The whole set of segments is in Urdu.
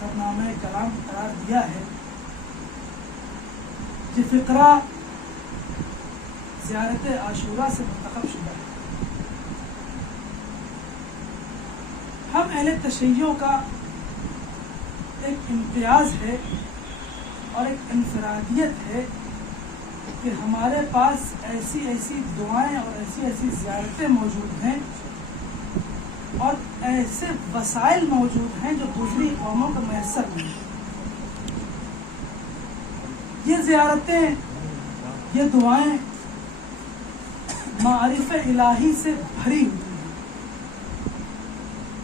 سرنامہ کلام قرار دیا ہے، یہ فقرہ زیارت عاشورہ سے منتخب شدہ ہے۔ ہم اہل تشیع کا ایک امتیاز ہے اور ایک انفرادیت ہے کہ ہمارے پاس ایسی ایسی دعائیں اور ایسی ایسی زیارتیں موجود ہیں اور ایسے وسائل موجود ہیں جو دوسری قوموں کو میسر نہیں۔ یہ زیارتیں، یہ دعائیں معارف الہی سے بھری ہوئی ہیں۔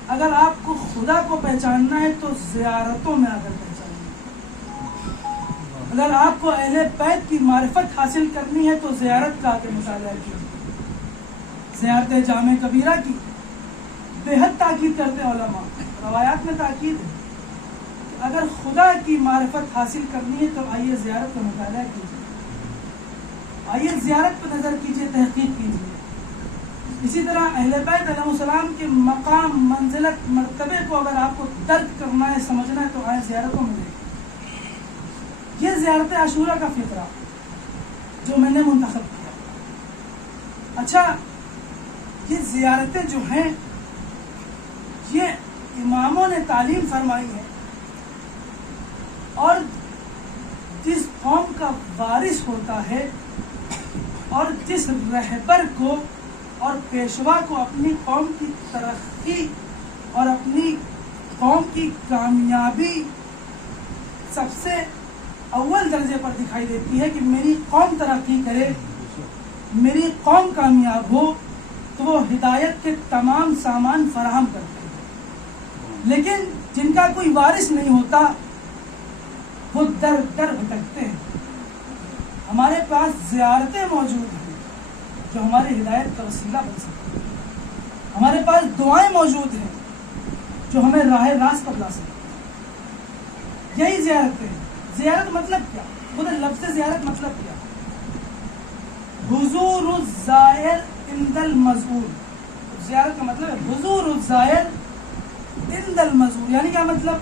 اگر آپ کو خدا کو پہچاننا ہے تو زیارتوں میں آ کر پہچاننا ہے۔ اگر آپ کو اہل بیت کی معرفت حاصل کرنی ہے تو زیارت کا آ کے مطالعہ کیجیے۔ زیارت جامع کبیرہ کی بے حد تاکید کرتے علماء، روایات میں تاکید ہے کہ اگر خدا کی معرفت حاصل کرنی ہے تو آئیے زیارت کا مطالعہ کیجیے، آئیے زیارت پہ نظر کیجیے، تحقیق کیجیے۔ اسی طرح اہل بیت علیہ السلام کے مقام، منزلت، مرتبے کو اگر آپ کو درک کرنا ہے، سمجھنا ہے تو آئیں زیارتوں میں دیکھیں۔ یہ زیارت عاشورہ کا فقرہ جو میں نے منتخب کیا۔ اچھا، یہ زیارتیں جو ہیں یہ اماموں نے تعلیم فرمائی ہے، اور جس قوم کا وارث ہوتا ہے اور جس رہبر کو اور پیشوا کو اپنی قوم کی ترقی اور اپنی قوم کی کامیابی سب سے اول درجے پر دکھائی دیتی ہے کہ میری قوم ترقی کرے، میری قوم کامیاب ہو، تو وہ ہدایت کے تمام سامان فراہم کرتے ہیں۔ لیکن جن کا کوئی وارث نہیں ہوتا وہ در در بھٹکتے ہیں۔ ہمارے پاس زیارتیں موجود ہیں جو ہماری ہدایت کا وسیلہ بن سکتی ہیں۔ ہمارے پاس دعائیں موجود ہیں جو ہمیں راہ راست پر لا سکتی ہیں۔ یہی زیارتیں ہیں۔ زیارت مطلب کیا؟ خود لفظ زیارت مطلب کیا؟ حضور الزائر عند المزور۔ زیارت کا مطلب ہے حضور الزائر عند المزور، یعنی کیا مطلب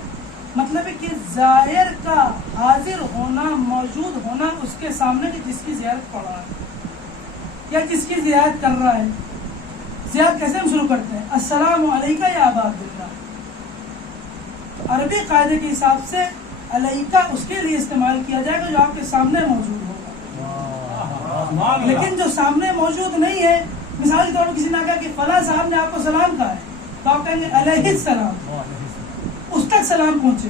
ہے کہ زائر کا حاضر ہونا، موجود ہونا اس کے سامنے کہ جس کی زیارت پڑھ رہا ہے یا جس کی زیارت کر رہا ہے۔ زیارت کیسے ہم شروع کرتے ہیں؟ السلام علیکہ یا ابا عبداللہ۔ تو عربی قاعدے کے حساب سے علیکہ اس کے لیے استعمال کیا جائے گا جو آپ کے سامنے موجود ہوگا، لیکن جو سامنے موجود نہیں ہے، مثال کے طور پر کسی نے کہا کہ فلاں صاحب نے آپ کو سلام کہا ہے تو آپ کہیں گے علیہ السلام، اس تک سلام پہنچے۔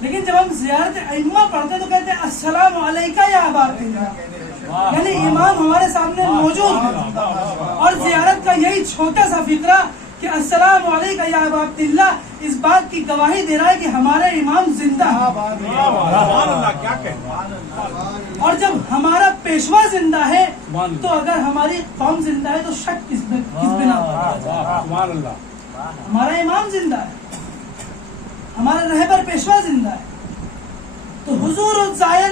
لیکن جب ہم زیارت ائمہ پڑھتے ہیں تو کہتے ہیں السلام علیکہ یا ابا عبداللہ، یعنی امام ہمارے سامنے موجود ہے۔ اور زیارت کا یہی چھوٹا سا فقرہ کہ السلام علیکہ یا ابا عبداللہ اس بات کی گواہی دے رہا ہے کہ ہمارے امام زندہ ہے۔ اور جب ہمارا پیشوا زندہ ہے تو اگر ہماری قوم زندہ ہے تو شک کس بنا پر؟ ہمارا امام زندہ ہے، ہمارا رہبر پیشوا زندہ ہے۔ تو حضور الزائر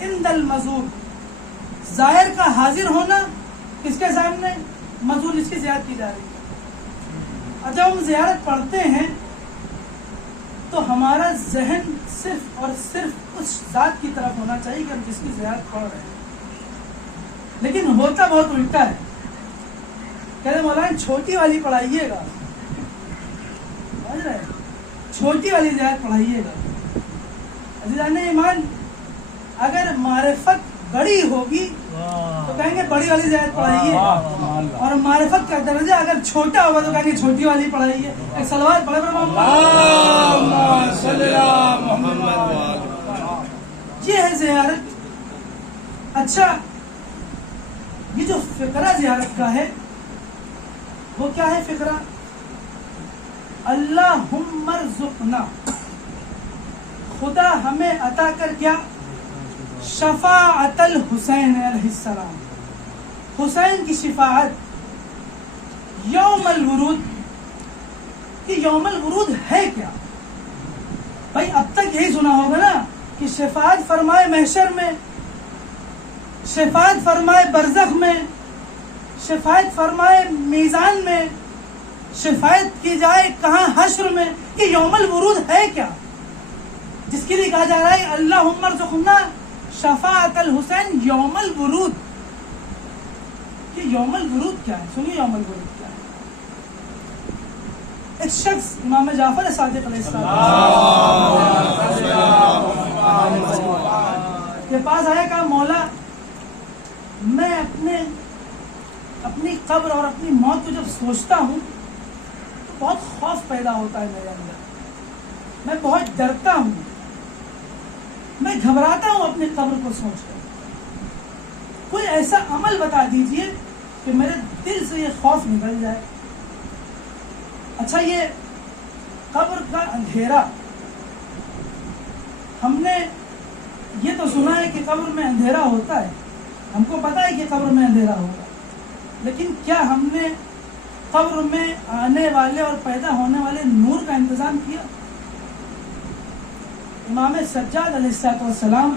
عند المزور، زائر کا حاضر ہونا کس کے سامنے؟ مزور، جس کی زیارت کی جا رہی ہے۔ اور جب ہم زیارت پڑھتے ہیں تو ہمارا ذہن صرف اور صرف اس ذات کی طرف ہونا چاہیے کہ ہم جس کی زیارت پڑھ رہے ہیں۔ لیکن ہوتا بہت الٹا ہے۔ کہتے مولانا چھوٹی والی پڑھائیے گا، سمجھ رہے ہیں؟ چھوٹی والی زیارت پڑھائیے گا۔ عزیزان ایمان، اگر معرفت بڑی ہوگی تو کہیں گے بڑی والی زیارت پڑھائیے، اور معرفت کا درجہ اگر چھوٹا ہوگا تو کہیں گے چھوٹی والی پڑھائیے۔ ایک صلوات پڑھے محمد۔ یہ ہے زیارت۔ اچھا، یہ جو فقرہ زیارت کا ہے وہ کیا ہے فقرہ؟ اللہم ارزقنا، خدا ہمیں عطا کر کیا؟ شفاعت الحسین علیہ السلام، حسین کی شفاعت یوم الورود۔ کہ یوم الورود ہے کیا؟ بھائی اب تک یہی سنا ہوگا نا کہ شفاعت فرمائے محشر میں، شفاعت فرمائے برزخ میں، شفاعت فرمائے میزان میں، شفاعت کی جائے کہاں؟ حشر میں. کہ یوم الورود ہے کیا؟ جس کے لیے کہا جا رہا ہے اللہم ارزقنا شفاعت الحسین یوم الورود. کہ یوم الورود کیا ہے؟ سنیے یوم الورود کیا ہے. ایک شخص امام جعفر صادق علیہ السلام کے پاس آیا، کہا مولا میں اپنی قبر اور اپنی موت کو جب سوچتا ہوں تو بہت خوف پیدا ہوتا ہے میرے اندر. میں بہت ڈرتا ہوں، میں گھبراتا ہوں اپنی قبر کو سوچ کر. کوئی ایسا عمل بتا دیجئے کہ میرے دل سے یہ خوف نکل جائے. اچھا، یہ قبر کا اندھیرا، ہم نے یہ تو سنا ہے کہ قبر میں اندھیرا ہوتا ہے، ہم کو پتا ہے کہ قبر میں اندھیرا ہوگا، لیکن کیا ہم نے قبر میں آنے والے اور پیدا ہونے والے نور کا انتظام کیا؟ امام سجاد علیہ السلام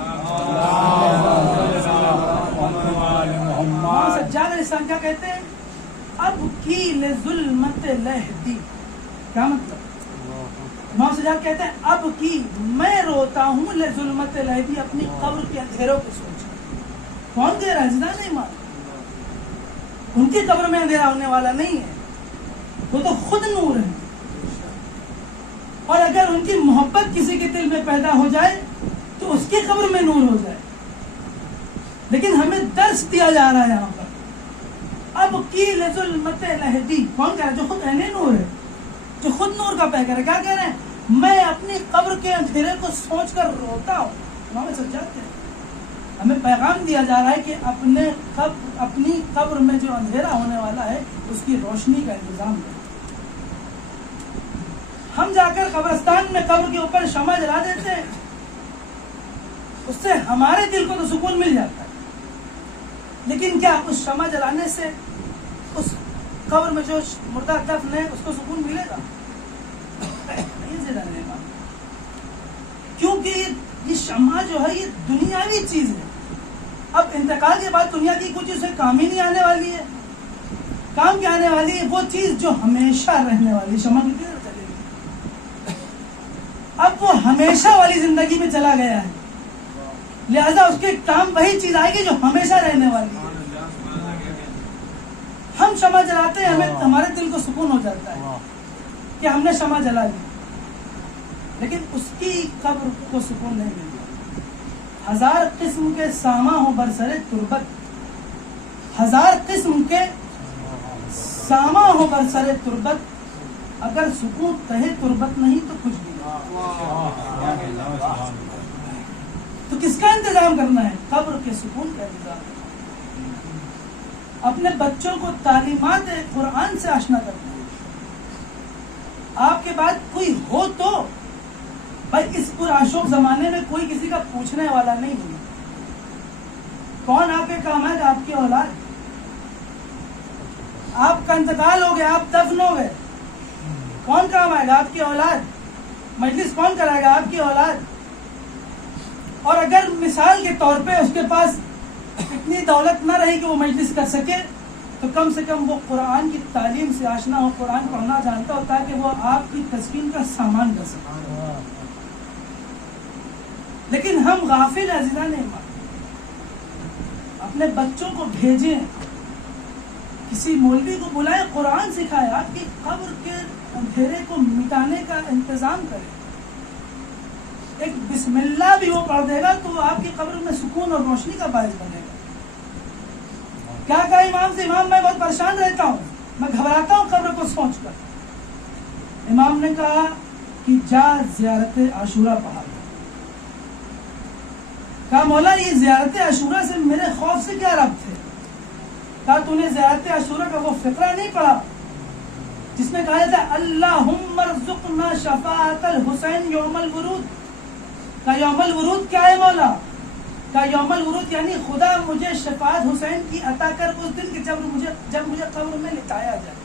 امام سجاد علیہ السلام کیا کہتے ہیں؟ اب کی لظلمت لہدی. کیا مطلب؟ امام سجاد کہتے ہیں اب کی، میں روتا ہوں لظلمت لہدی، اپنی قبر کے اندھیروں کو سوچ. کون دے رہا ہے؟ زندہ نہیں مان. ان کی قبر میں اندھیرا ہونے والا نہیں ہے، وہ تو خود نور ہے. اور اگر ان کی محبت کسی کے دل میں پیدا ہو جائے تو اس کی قبر میں نور ہو جائے. لیکن ہمیں درس دیا جا رہا ہے یہاں پر اب کی لظلمت لہدی. کون کہہ رہا ہے؟ جو خود عین نور ہے، جو خود نور کا پیکر ہے. کیا کہہ رہے ہیں؟ میں اپنی قبر کے اندھیرے کو سوچ کر روتا ہوں. امام سجاد کہتے ہیں ہمیں پیغام دیا جا رہا ہے کہ اپنی قبر میں جو اندھیرا ہونے والا ہے اس کی روشنی کا انتظام کریں. ہم جا کر قبرستان میں قبر کے اوپر شمع جلا دیتے ہیں، اس سے ہمارے دل کو تو سکون مل جاتا ہے، لیکن کیا اس شمع جلانے سے اس قبر میں جو مردہ دفن ہے اس کو سکون ملے گا؟ نہیں زیادہ نہیں گا. کیونکہ یہ شمع جو ہے یہ دنیاوی چیز ہے. اب انتقال کے بعد دنیا کی کوئی چیز کام ہی نہیں آنے والی ہے. کام کیا آنے والی ہے؟ وہ چیز جو ہمیشہ رہنے والی. شمع کتنی دیر چلے گی؟ اب وہ ہمیشہ والی زندگی میں چلا گیا ہے، لہذا اس کے کام وہی چیز آئے گی جو ہمیشہ رہنے والی ہے. ہم شمع جلاتے ہیں، ہمارے دل کو سکون ہو جاتا ہے کہ ہم نے شمع جلا لی، لیکن اس کی قبر کو سکون نہیں ملتا. 1000 قسم کے ساما ہو برسر تربت، 1000 قسم کے ساما ہو برسر تربت، اگر سکون تہے تربت نہیں تو کچھ بھی نہیں. تو کس کا انتظام کرنا ہے؟ قبر کے سکون کا انتظام کرنا. اپنے بچوں کو تعلیمات قرآن سے آشنا کرنا ہے. آپ کے بعد کوئی ہو تو بھائی اس پرآشوق زمانے میں کوئی کسی کا پوچھنے والا نہیں ہے. کون آپ کے کام ہے؟ آپ کی اولاد. آپ کا انتقال ہو گیا، آپ دفن ہو گئے، کون کام آئے گا؟ آپ کی اولاد. مجلس کون کرائے گا؟ آپ کی اولاد. اور اگر مثال کے طور پہ اس کے پاس اتنی دولت نہ رہی کہ وہ مجلس کر سکے تو کم سے کم وہ قرآن کی تعلیم سے آشنا ہو، قرآن پڑھنا جانتا ہو تاکہ وہ آپ کی تسکین کا سامان کر سکے. لیکن ہم غافل عزیزان ایمان. اپنے بچوں کو بھیجیں، کسی مولوی کو بلائیں، قرآن سکھائے، آپ کی قبر کے اندھیرے کو مٹانے کا انتظام کریں. ایک بسم اللہ بھی وہ پڑھ دے گا تو آپ کی قبر میں سکون اور روشنی کا باعث بنے گا. کیا کہا امام سے؟ امام میں بہت پریشان رہتا ہوں، میں گھبراتا ہوں قبر کو سوچ کر. امام نے کہا کہ جا زیارت عاشورہ پڑھا. کہا مولا یہ زیارت عاشورہ سے میرے خوف سے کیا ربط ہے؟ کہا تو نے زیارت عاشورہ کا وہ فقرہ نہیں پڑھا جس میں کہا جاتا ہے اللہم ارزقنا شفاعت الحسین یوم الورود؟ کہا یوم الورود کیا ہے مولا؟ کہا یوم الورود یعنی خدا مجھے شفاعت حسین کی عطا کر اس دن کے جب مجھے قبر میں لٹایا جائے.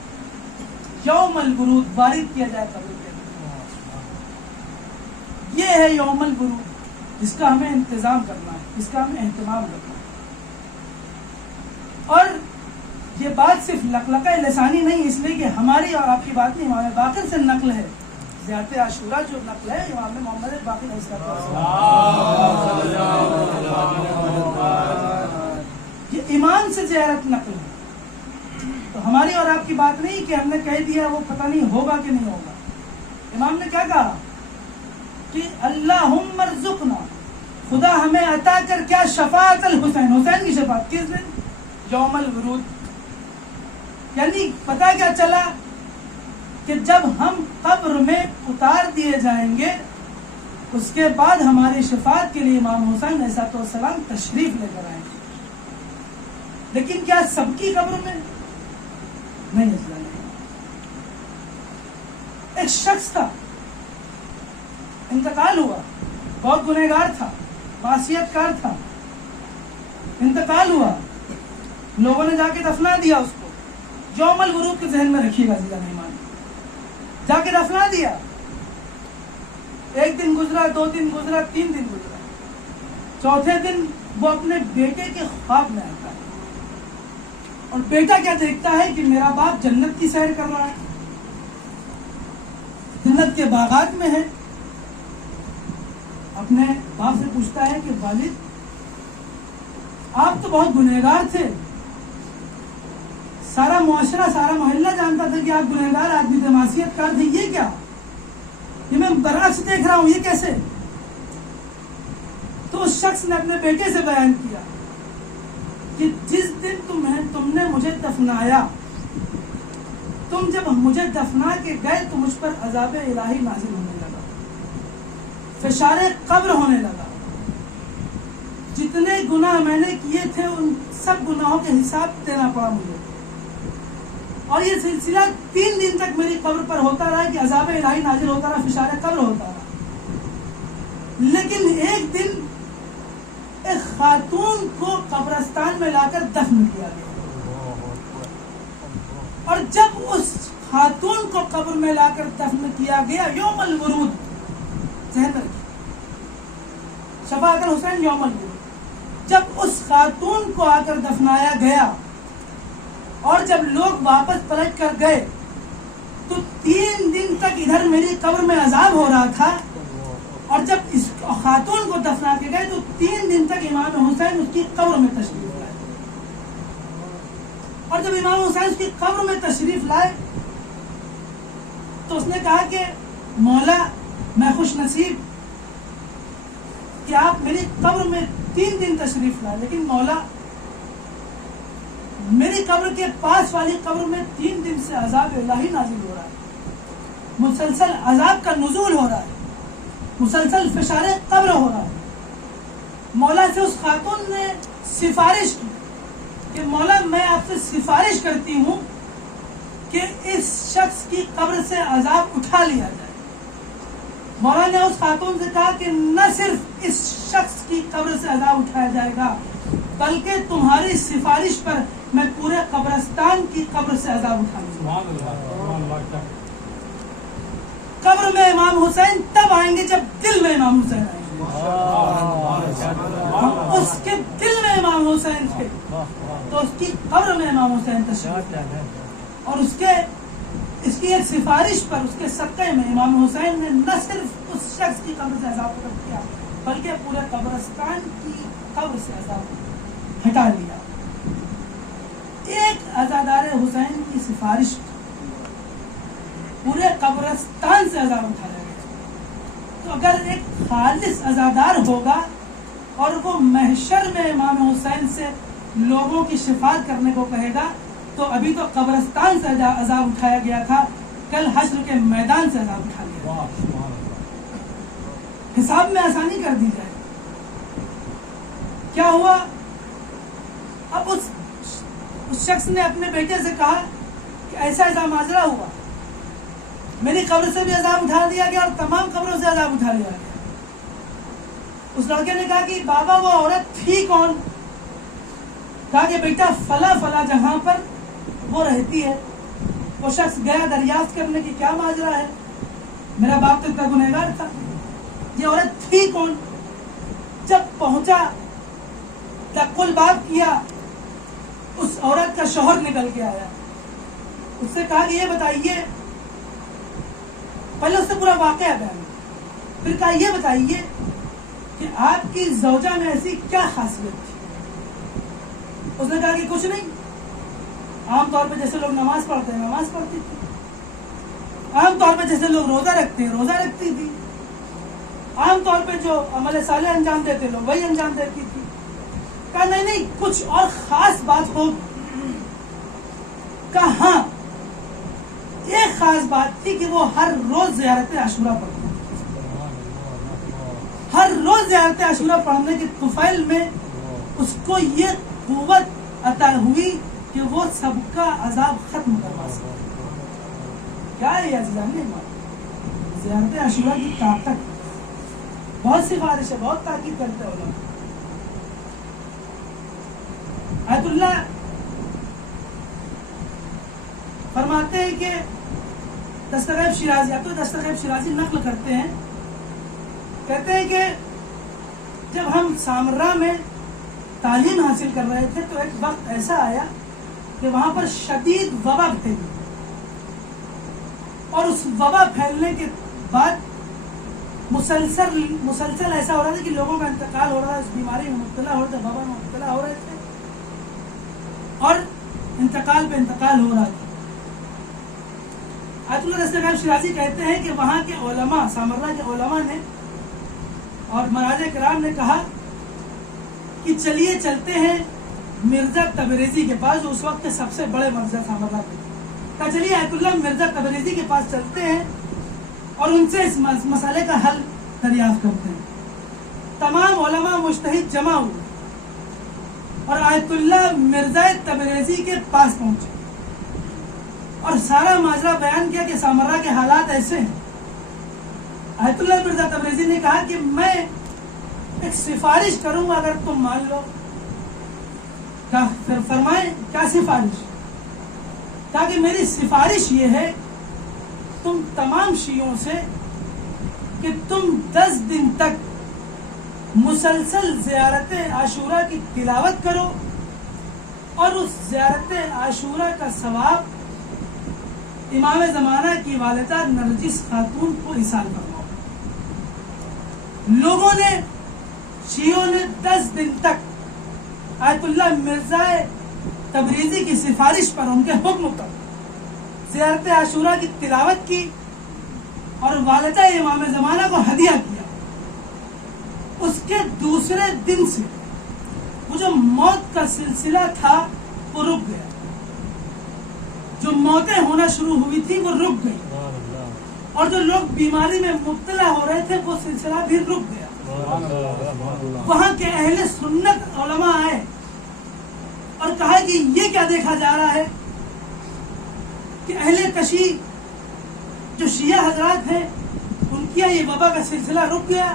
یوم الورود وارد کیا جائے قبر کے اندر. یہ ہے یوم الورود جس کا ہمیں انتظام کرنا ہے، جس کا ہمیں اہتمام کرنا ہے. اور یہ بات صرف لقلقہ لسانی نہیں، اس لیے کہ ہماری اور آپ کی بات نہیں، امام باقر سے نقل ہے. زیارت عاشورہ جو نقل ہے امام محمد باقر علیہ السلام، یہ امام سے زیارت نقل ہے. تو ہماری اور آپ کی بات نہیں کہ ہم نے کہہ دیا وہ پتہ نہیں ہوگا کہ نہیں ہوگا. امام نے کیا کہا کہ اللہم ارزقنا، خدا ہمیں عطا کر کیا، شفاعت الحسین، حسین کی شفاعت. کس دن؟ یوم الورود. یعنی پتہ کیا چلا کہ جب ہم قبر میں اتار دیے جائیں گے اس کے بعد ہماری شفاعت کے لیے امام حسین علیہ السلام تشریف لے کر آئیں گے. لیکن کیا سب کی قبر میں نہیں؟ ایک شخص تھا، انتقال ہوا، بہت گنہگار تھا، معصیت کار تھا، انتقال ہوا، لوگوں نے جا کے دفنا دیا اس کو. یوم الورود کے ذہن میں رکھیے گا عزیزہ مہمان، جا کے دفنا دیا. ایک دن گزرا، 2 دن گزرا، 3 دن گزرا، چوتھے دن وہ اپنے بیٹے کے خواب میں آتا ہے اور بیٹا کیا دیکھتا ہے کہ میرا باپ جنت کی سیر کر رہا ہے، جنت کے باغات میں ہے. اپنے باپ سے پوچھتا ہے کہ والد آپ تو بہت گنہگار تھے، سارا معاشرہ سارا محلہ جانتا تھا کہ آپ گنہگار آدمی تھے، معصیت کار تھے، یہ کیا؟ یہ میں برعکس دیکھ رہا ہوں، یہ کیسے؟ تو اس شخص نے اپنے بیٹے سے بیان کیا کہ جس دن تم نے مجھے دفنایا، تم جب مجھے دفنا کے گئے تو مجھ پر عذاب الہی نازل ہونے لگا، فشار قبر ہونے لگا. جتنے گناہ میں نے کیے تھے ان سب گناہوں کے حساب دینا پڑا مجھے، اور یہ سلسلہ 3 دن تک میری قبر پر ہوتا رہا کہ عذاب الہی نازل ہوتا رہا، فشار قبر ہوتا رہا. لیکن ایک دن ایک خاتون کو قبرستان میں لا کر دفن کیا گیا، اور جب اس خاتون کو قبر میں لا کر دفن کیا گیا یوم الورود، ذہن میں رکھیے، شفاعت الحسین یوم الورود، جب اس خاتون کو آ کر دفنایا گیا اور جب لوگ واپس پلٹ کر گئے تو 3 دن تک ادھر میری قبر میں عذاب ہو رہا تھا، اور جب اس خاتون کو دفنا کے گئے تو 3 دن تک امام حسین اس کی قبر میں تشریف لائے. اور جب امام حسین اس کی قبر میں تشریف لائے تو اس نے کہا کہ مولا میں خوش نصیب کہ آپ میری قبر میں 3 دن تشریف لائے، لیکن مولا میری قبر کے پاس والی قبر میں 3 دن سے عذاب الہی نازل ہو رہا ہے، مسلسل عذاب کا نزول ہو رہا ہے، مسلسل فشار قبر ہو رہا ہے. مولا سے اس خاتون نے سفارش کی کہ مولا میں آپ سے سفارش کرتی ہوں کہ اس شخص کی قبر سے عذاب اٹھا لیا جائے. مولا نے اس خاتون سے کہا کہ نہ صرف اس شخص کی قبر سے عذاب اٹھایا جائے گا بلکہ تمہاری سفارش پر میں پورے قبرستان کی قبر سے عذاب اٹھاؤں گا. قبر میں امام حسین تب آئیں گے جب دل میں امام حسین آئیں گے. اس کے دل میں امام حسین تھے تو اس کی قبر میں امام حسین تشریف لائے، اور اس کی ایک سفارش پر، اس کے صدقے میں امام حسین نے نہ صرف اس شخص کی قبر سے عذاب ختم کیا بلکہ پورے قبرستان کی قبر سے عذاب ہٹا لیا. ایک عزادار حسین کی سفارش پورے قبرستان سے عذاب اٹھایا گیا. تو اگر ایک خالص عزادار ہوگا اور وہ محشر میں امام حسین سے لوگوں کی شفاعت کرنے کو کہے گا تو ابھی تو قبرستان سے عذاب اٹھایا گیا تھا، کل حشر کے میدان سے عذاب اٹھا لیا. حساب میں آسانی کر دی جائے. کیا ہوا؟ اب اس شخص نے اپنے بیٹے سے کہا کہ ایسا ایسا ماجرا ہوا، میری قبر سے بھی عذاب اٹھا دیا گیا اور تمام قبروں سے عذاب اٹھا لیا گیا. اس لڑکے نے کہا کہ بابا وہ عورت تھی کون؟ کہا کہ بیٹا فلاں فلاں جہاں پر وہ رہتی ہے. وہ شخص گیا دریافت کرنے کی کیا ماجرا ہے، میرا باپ تو اتنا گنہگار تھا، یہ عورت تھی کون؟ جب پہنچا تقل بات کیا اس عورت کا شوہر نکل کے آیا، اس سے کہا کہ یہ بتائیے، پہلے اس سے پورا واقعہ بیان، پھر کہا یہ بتائیے کہ آپ کی زوجہ میں ایسی کیا خاصیت تھی؟ اس نے کہا کہ کچھ نہیں، عام طور پہ جیسے لوگ نماز پڑھتے ہیں نماز پڑھتی تھی، عام طور پہ جیسے لوگ روزہ رکھتے ہیں روزہ رکھتی تھی، عام طور پہ جو عمل صالح انجام دیتے لوگ وہی انجام دیتی تھی۔ کہا نہیں کچھ اور خاص بات ہو۔ کہا ہاں ایک خاص بات تھی کہ وہ ہر روز زیارت عاشورہ پڑھتی، ہر روز زیارت عاشورہ پڑھنے کے طفیل میں اس کو یہ قوت عطا ہوئی کہ وہ سب کا عذاب ختم کروا سکے۔ کیا ہے عزیزان زیارت عاشورہ کی طاقت، بہت سفارش ہے، بہت تاکید کرتے ہیں علماء۔ آیت اللہ فرماتے ہیں کہ دستغیب شیرازی، اب تو دستغیب شیرازی نقل کرتے ہیں، کہتے ہیں کہ جب ہم سامرا میں تعلیم حاصل کر رہے تھے تو ایک وقت ایسا آیا کہ وہاں پر شدید وبا پھیلی، اور اس وبا پھیلنے کے بعد مسلسل ایسا ہو رہا تھا کہ لوگوں کا انتقال ہو رہا تھا، اس بیماری میں مبتلا ہو رہے تھے، وبا میں مبتلا ہو رہے تھے، اور انتقال پہ انتقال ہو رہا تھا۔ آیت اللہ دستغیب شیرازی کہتے ہیں کہ وہاں کے علماء، سامرا کے علماء نے اور مراجع کرام نے کہا کہ چلیے چلتے ہیں مرزا تبریزی کے پاس، جو اس وقت کے سب سے بڑے مرزا سامرا تھے۔ کہا چلیے آیت اللہ مرزا تبریزی کے پاس چلتے ہیں اور ان سے اس مسئلے کا حل دریافت کرتے ہیں۔ تمام علماء مجتہد جمع ہوئے اور آیت اللہ مرزا تبریزی کے پاس پہنچے اور سارا ماجرا بیان کیا کہ سامرا کے حالات ایسے ہیں۔ آیت اللہ مرزا تبریزی نے کہا کہ میں ایک سفارش کروں گا اگر تم مان لو۔ پھر فرمائیں کیا سفارش؟ کہا کہ میری سفارش یہ ہے تم تمام شیعوں سے کہ تم 10 دن تک مسلسل زیارت عاشورہ کی تلاوت کرو اور اس زیارت عاشورہ کا ثواب امام زمانہ کی والدہ نرجس خاتون کو ایصال فرماؤ۔ لوگوں نے، شیعوں نے 10 دن تک آیت اللہ مرزا تبریزی کی سفارش پر، ان کے حکم پر زیارت عاشورہ کی تلاوت کی اور والدہ امام زمانہ کو ہدیہ کیا۔ اس کے دوسرے دن سے وہ جو موت کا سلسلہ تھا وہ رک گیا، جو موتیں ہونا شروع ہوئی تھی وہ رک گئی، اور جو لوگ بیماری میں مبتلا ہو رہے تھے وہ سلسلہ بھی رک گیا۔ وہاں کے اہل سنت علماء آئے اور کہا کہ یہ کیا دیکھا جا رہا ہے کہ اہل کشی جو شیعہ حضرات ہیں ان کی یہ وبا کا سلسلہ رک گیا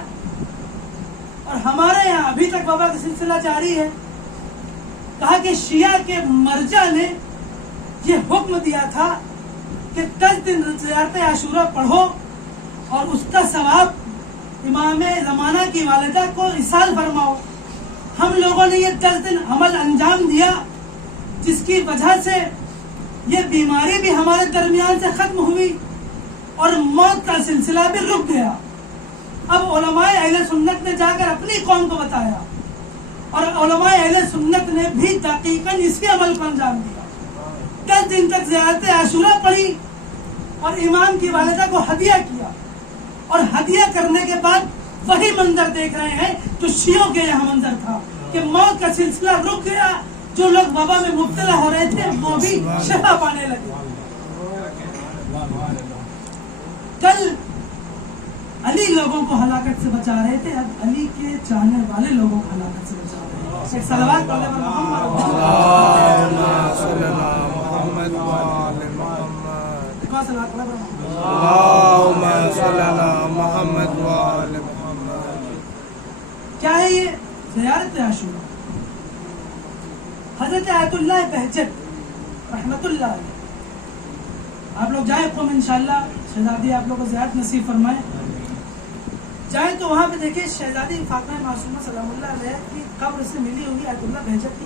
اور ہمارے یہاں ابھی تک وبا کا سلسلہ جاری ہے۔ کہا کہ شیعہ کے مرجع نے یہ حکم دیا تھا کہ 10 دن زیارت عاشورہ پڑھو اور اس کا ثواب امام زمانہ کی والدہ کو ایصال فرماؤ۔ ہم لوگوں نے یہ 10 دن عمل انجام دیا، جس کی وجہ سے یہ بیماری بھی ہمارے درمیان سے ختم ہوئی اور موت کا سلسلہ بھی رک گیا۔ اب علماء اہل سنت نے جا کر اپنی قوم کو بتایا اور علماء اہل سنت نے بھی دقیقاً اسی عمل کو انجام دیا۔ 10 دن تک زیارت عاشورہ پڑھی اور امام کی والدہ کو ہدیہ کیا، اور ہدیہ کرنے کے بعد وہی منظر دیکھ رہے ہیں جو شیعوں کے یہاں منظر تھا کہ موت کا سلسلہ رک گیا، جو لوگ وبا میں مبتلا ہو رہے تھے وہ بھی شفا پانے لگے۔ کل علی لوگوں کو ہلاکت سے بچا رہے تھے، اب علی کے چاہنے والے لوگوں کو ہلاکت سے بچا رہے ہیں۔ ایک صلوات پڑھنے پر کیا ہے یہ زیارت عاشورہ؟ حضرت آیت اللہ بہجت رحمت اللہ علیہ، آپ لوگ جائیں قوم انشاءاللہ، شہزادی آپ لوگ کو زیارت نصیب فرمائے، جائیں تو وہاں پہ دیکھیں شہزادی فاطمہ معصومہ سلام اللہ علیہ کی قبر سے ملی ہوئی آیت اللہ بہجت کی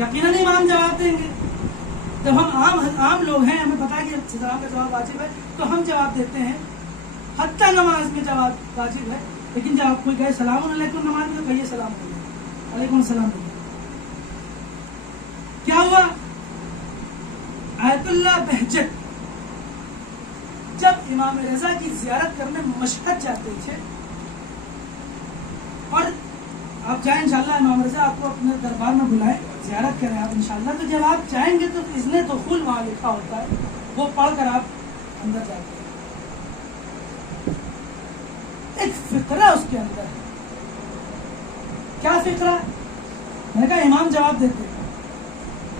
یقیناً امام جواب دیں گے. جب ہم عام لوگ ہیں, ہمیں پتا ہے کہ سلام کا جواب واجب ہے, تو ہم جواب دیتے ہیں. حتیٰ نماز میں جواب واجب ہے, لیکن جب آپ کوئی کہے سلام علیکم نماز میں, تو کہیے سلام علیکم, علیکم السلام. کیا ہوا؟ آیت اللہ بہجت جب امام رضا کی زیارت کرنے مشہد جاتے تھے, اور آپ جائیں انشاءاللہ, امام رضا آپ کو اپنے دربار میں بلائیں, زیارت کریں آپ انشاءاللہ, تو جب آپ جائیں گے تو اذن دخول وہاں لکھا ہوتا ہے, وہ پڑھ کر آپ اندر جاتے ہیں. ایک فقرہ اس کے اندر ہے. کیا فقرہ؟ میں نے کہا امام جواب دیتے ہیں.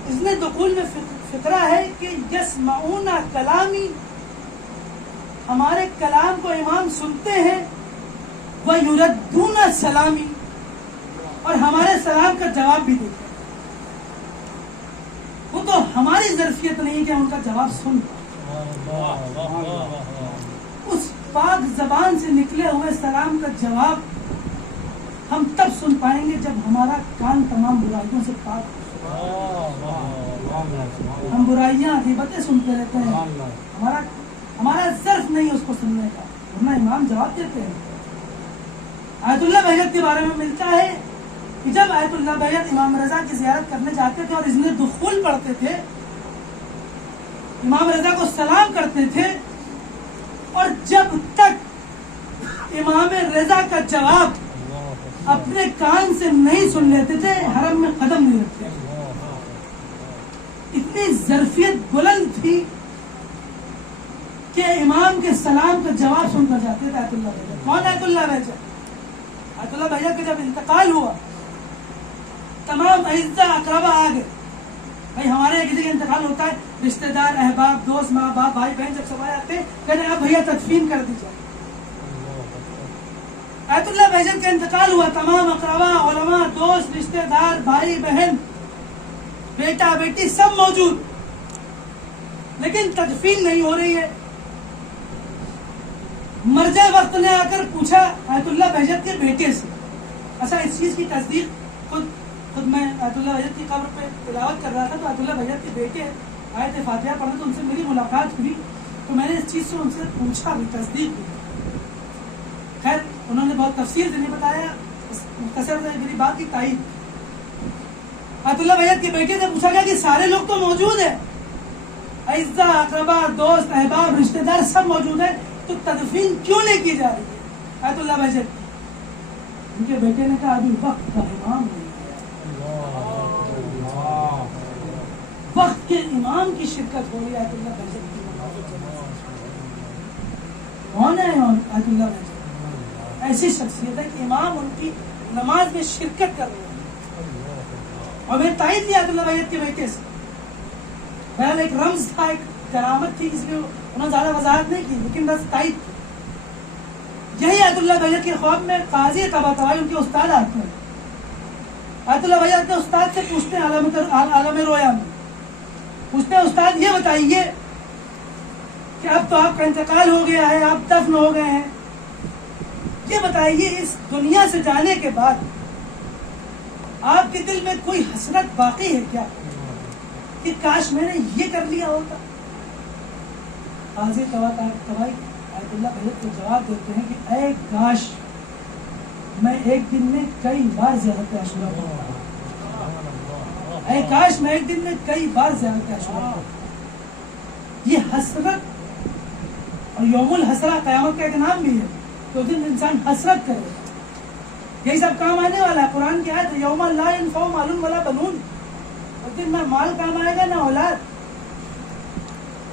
اذن دخول میں فقرہ ہے کہ یسمعون کلامی, ہمارے کلام کو امام سنتے ہیں, وَيُرَدُّونَ سلامی, اور ہمارے سلام کا جواب بھی دیتے ہیں. وہ تو ہماری ظرفیت نہیں کہ ہم ان کا جواب سن, اس پاک زبان سے نکلے ہوئے سلام کا جواب ہم تب سن پائیں گے جب ہمارا کان تمام برائیوں سے پاک ہو. ہم برائیاں غیبتیں سنتے رہتے ہیں, ہمارا ظرف نہیں اس کو سننے کا, ورنہ امام جواب دیتے ہیں. آیت اللہ بہجت کے بارے میں ملتا ہے کہ جب آیت اللہ بہجت امام رضا کی زیارت کرنے جاتے تھے اور اذن دخول پڑھتے تھے, امام رضا کو سلام کرتے تھے, اور جب تک امام رضا کا جواب اپنے کان سے نہیں سن لیتے تھے, حرم میں قدم نہیں رکھتے. اتنی ظرفیت بلند تھی کہ امام کے سلام کا جواب سن کر جاتے تھے آیت اللہ بہجت. کون آیت اللہ بہجت؟ آیت اللہ بہجت کا جب انتقال ہوا, تمام اعزا اقربا آ گئے. بھائی ہمارے یہاں کسی کا انتقال ہوتا ہے, رشتہ دار, احباب, دوست, ماں باپ, بھائی بہن جب سب آتے ہیں, کہتے ہیں اب بھیا تدفین کر دی جائے. آیت اللہ بہجت کا انتقال ہوا, تمام اقربا, علماء, دوست, رشتہ دار, بھائی بہن, بیٹا بیٹی سب موجود, لیکن تدفین نہیں ہو رہی ہے. مرجع وقت نے آ کر پوچھا آیت اللہ بہجت کے بیٹے سے. اچھا, اس چیز کی تصدیق خود میں آیت اللہ بہجت کی قبر پہ تلاوت کر رہا تھا, تو آیت اللہ بہجت کے بیٹے آیت فاتحہ پڑھے, تو ان سے میری ملاقات ہوئی, تو میں نے اس چیز سے ان سے پوچھا بھی, تصدیق بھی. خیر انہوں نے بہت تفصیل سے نہیں بتایا, مختصر سے میری بات کی تائید. آیت اللہ بہجت کے بیٹے سے پوچھا گیا کہ سارے لوگ تو موجود ہیں, اعزا اقربا, دوست, احباب, رشتہ دار سب موجود ہیں, تو تدفین کیوں نہیں کی جا رہی ہے آیت اللہ بہجت کی؟ ان کے بیٹے نے کہا ابھی وقت کا امام نہیں آیا, وقت کے امام کی شرکت ہو رہی ہے آیت اللہ بہجت کی. کون ہے آیت اللہ بہجت؟ ایسی شخصیت ہے کہ امام ان کی نماز میں شرکت کر رہے ہیں. اور میں تائید لیا آیت اللہ بہجت کے بیٹے سے. بہرحال ایک رمز تھا, ایک کرامت تھی, اس لیے انہوں نے زیادہ وضاحت نہیں کی, لیکن بس تائید کی. یہی آیت اللہ بہجت کے خواب میں قاضی طباطبائی ان کے استاد آتے ہیں. آیت اللہ بہجت اپنے استاد سے پوچھتے ہیں عالم رویا میں, پوچھتے ہیں استاد یہ بتائیے کہ اب تو آپ کا انتقال ہو گیا ہے, آپ دفن ہو گئے ہیں, یہ بتائیے اس دنیا سے جانے کے بعد آپ کے دل میں کوئی حسرت باقی ہے کیا کہ کاش میں نے یہ کر لیا ہوتا؟ قاضی طباطبائی آیت اللہ بہجت کو جواب دیتے ہیں کہ اے کاش میں ایک دن میں کئی بار زیارت عاشورہ پڑھتا, اے کاش میں ایک دن میں کئی بار زیارت عاشورہ پڑھتا. یہ حسرت اور یوم الحسرہ قیامت کا ایک نام بھی ہے, تو دن انسان حسرت کرے, یہی سب کام آنے والا ہے. قرآن کی آیت یوم لا ينفع مال ولا بنون, اس دن نہ مال کام آئے گا نہ اولاد.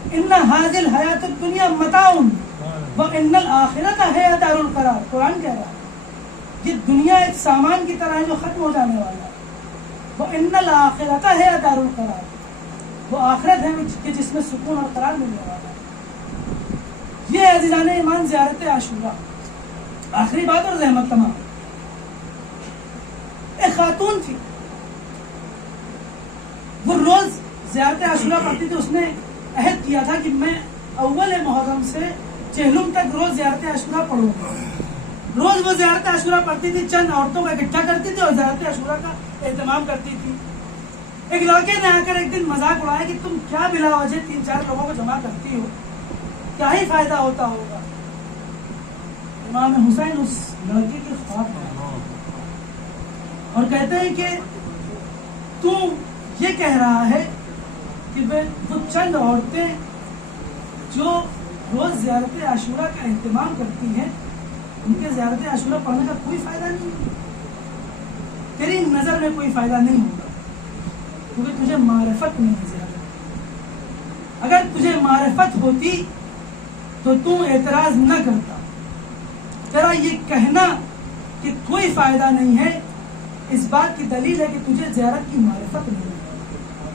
ان هذه الحیات الدنیا متاع وان الاخرۃ هی دار القرار. قرآن کہہ رہا ہے یہ دنیا ایک سامان کی طرح ہے جو ختم ہو جانے والا ہے. وان الاخرۃ هی دار القرار, وہ آخرت ہے کہ جس میں سکون اور قرار ملنے والا ہے. یہ عزیزان ایمان زیارت عاشورہ. آخری بات اور رحمت تمام. ایک خاتون تھی, وہ روز زیارت عاشورہ پڑھتی تھی. اس نے عہد کیا تھا کہ میں اول محرم سے چہلم تک روز زیارت عاشورہ پڑھوں گا. روز وہ زیارت عاشورہ پڑھتی تھی, چند عورتوں کو اکٹھا کرتی تھی اور زیارت عاشورہ کا اہتمام کرتی تھی. ایک لڑکے نے آ کر ایک دن مذاق اڑایا کہ تم کیا بلا وجہ 3-4 لوگوں کو جمع کرتی ہو, کیا ہی فائدہ ہوتا ہوگا. امام حسین اس لڑکے کے خواب میں اور کہتے ہیں کہ تو یہ کہہ رہا ہے کہ وہ چند عورتیں جو روز زیارت عاشورہ کا اہتمام کرتی ہیں ان کے زیارت عاشورہ پڑھنے کا کوئی فائدہ نہیں ہے, تیری نظر میں کوئی فائدہ نہیں ہوگا کیونکہ تجھے معرفت نہیں ہے زیادہ. اگر تجھے معرفت ہوتی تو تم اعتراض نہ کرتا. تیرا یہ کہنا کہ کوئی فائدہ نہیں ہے اس بات کی دلیل ہے کہ تجھے زیارت کی معرفت نہیں ہے.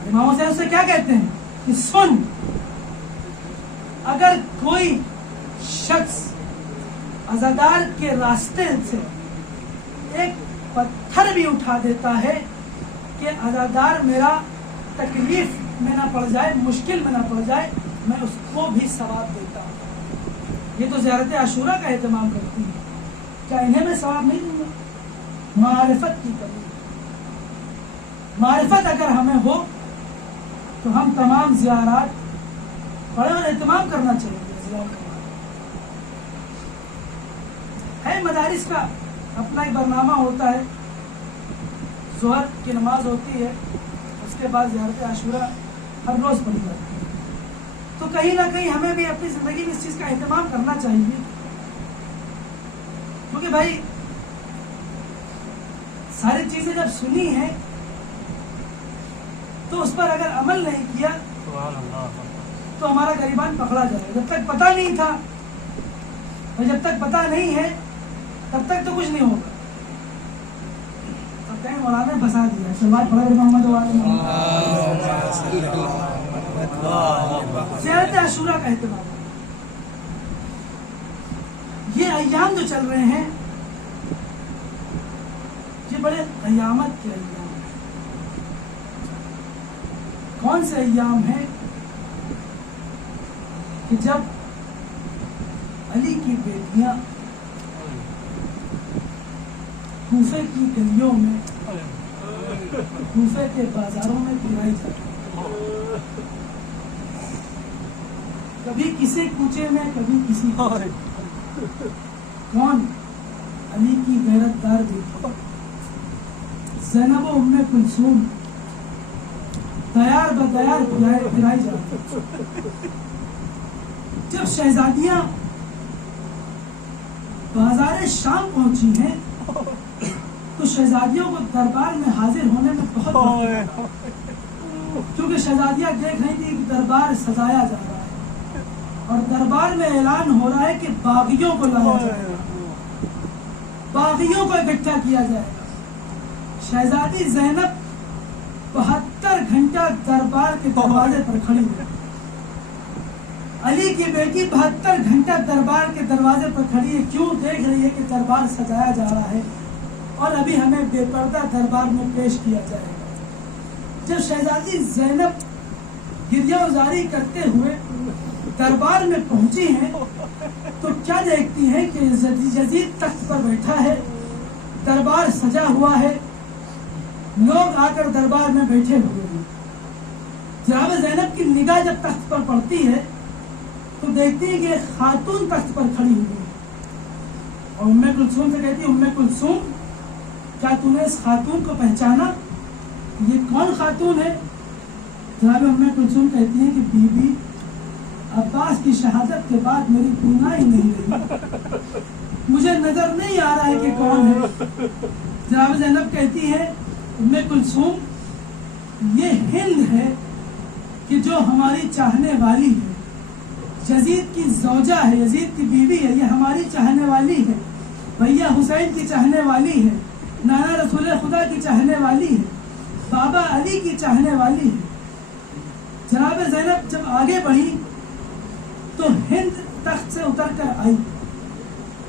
امام حسین سے کیا کہتے ہیں کہ سن, اگر کوئی شخص عزادار کے راستے سے ایک پتھر بھی اٹھا دیتا ہے کہ عزادار میرا تکلیف میں نہ پڑ جائے, مشکل میں نہ پڑ جائے, میں اس کو بھی ثواب دیتا ہوں. یہ تو زیارت عاشورہ کا اہتمام کرتی ہے, کیا انہیں میں ثواب نہیں دوں گا؟ معرفت کی کمی. معرفت اگر ہمیں ہو تو ہم تمام زیارات پڑھیں اور اہتمام کرنا چاہیے. ہے مدارس کا اپنا ایک برنامہ ہوتا ہے, ظہر کی نماز ہوتی ہے, اس کے بعد زیارت عاشورہ ہر روز پڑھی جاتی ہے. تو کہیں نہ کہیں ہمیں بھی اپنی زندگی میں اس چیز کا اہتمام کرنا چاہیے, کیونکہ بھائی ساری چیزیں جب سنی ہیں تو اس پر اگر عمل نہیں کیا تو ہمارا غریبان پکڑا جائے گا. جب تک پتہ نہیں تھا اور جب تک پتہ نہیں ہے تب تک تو کچھ نہیں ہوگا. اب کہیں مولانا نے بسا دیا سلوات پڑھا محمد زیارت عاشورہ کا اہتمام. یہ ایام جو چل رہے ہیں یہ بڑے قیامت کے ایام ہیں. کون سے ایام ہیں کہ جب علی کی بیٹیاں کوفے کی گلیوں میں, کوفے کے بازاروں میں پھرائی جاتی ہیں, کبھی کسی کوچے میں کبھی کسی اور. کون؟ علی کی غیرت دار بیٹی زینب و ام کلثوم دیار بدیار پھرائی جاتی. جب شہزادیاں بازار شام پہنچی ہیں تو شہزادیوں کو دربار میں حاضر ہونے میں بہت وقت, کیونکہ شہزادیاں دیکھ رہی تھی کہ دربار سجایا جا رہا ہے اور دربار میں اعلان ہو رہا ہے کہ باغیوں کو لایا جائے گا, باغیوں کو اکٹھا کیا جائے گا. شہزادی زینب 72 گھنٹہ دربار کے دروازے پر کھڑی ہوئی. علی کی بیٹی 72 گھنٹہ دربار کے دروازے پر کھڑی ہے. کیوں؟ دیکھ رہی ہے کہ دربار سجایا جا رہا ہے اور ابھی ہمیں بے پردہ دربار میں پیش کیا جائے گا. جب شہزادی زینب گریہ وزاری کرتے ہوئے دربار میں پہنچی ہیں تو کیا دیکھتی ہیں کہ یزید تخت پر بیٹھا ہے, دربار سجا ہوا ہے, لوگ آ کر دربار میں بیٹھے ہوئے ہیں. جناب زینب کی نگاہ جب تخت پر پڑتی ہے تو دیکھتی ہے کہ خاتون تخت پر کھڑی ہوئی ہے اور ام کلثوم سے کہتی ہے ام کلثوم کیا تم نے اس خاتون کو پہچانا؟ یہ کون خاتون ہے؟ جناب ام کلثوم کہتی ہیں کہ بی بی عباس کی شہادت کے بعد میری گناہ ہی نہیں رہی, مجھے نظر نہیں آ رہا ہے کہ کون ہے. جناب زینب کہتی ہے ام کلثوم یہ ہند ہے کہ جو ہماری چاہنے والی ہے, یزید کی زوجہ ہے, یزید کی بیوی ہے, یہ ہماری چاہنے والی ہے, بھیا حسین کی چاہنے والی ہے, نانا رسول خدا کی چاہنے والی ہے, بابا علی کی چاہنے والی ہے. جناب زینب جب آگے بڑھی تو ہند تخت سے اتر کر آئی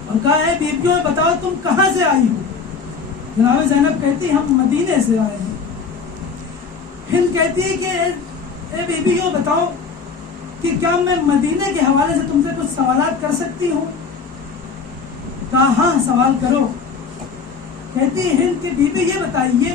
اور کہا اے بیبیوں بتاؤ تم کہاں سے آئی ہو؟ جناب زینب کہتی ہم مدینے سے آئے ہیں. ہند کہتی ہے کہ اے بیبیوں بتاؤ کہ کیا میں مدینے کے حوالے سے تم سے کچھ سوالات کر سکتی ہوں؟ کہا ہاں سوال کرو. کہتی ہند کی بیوی یہ بتائیے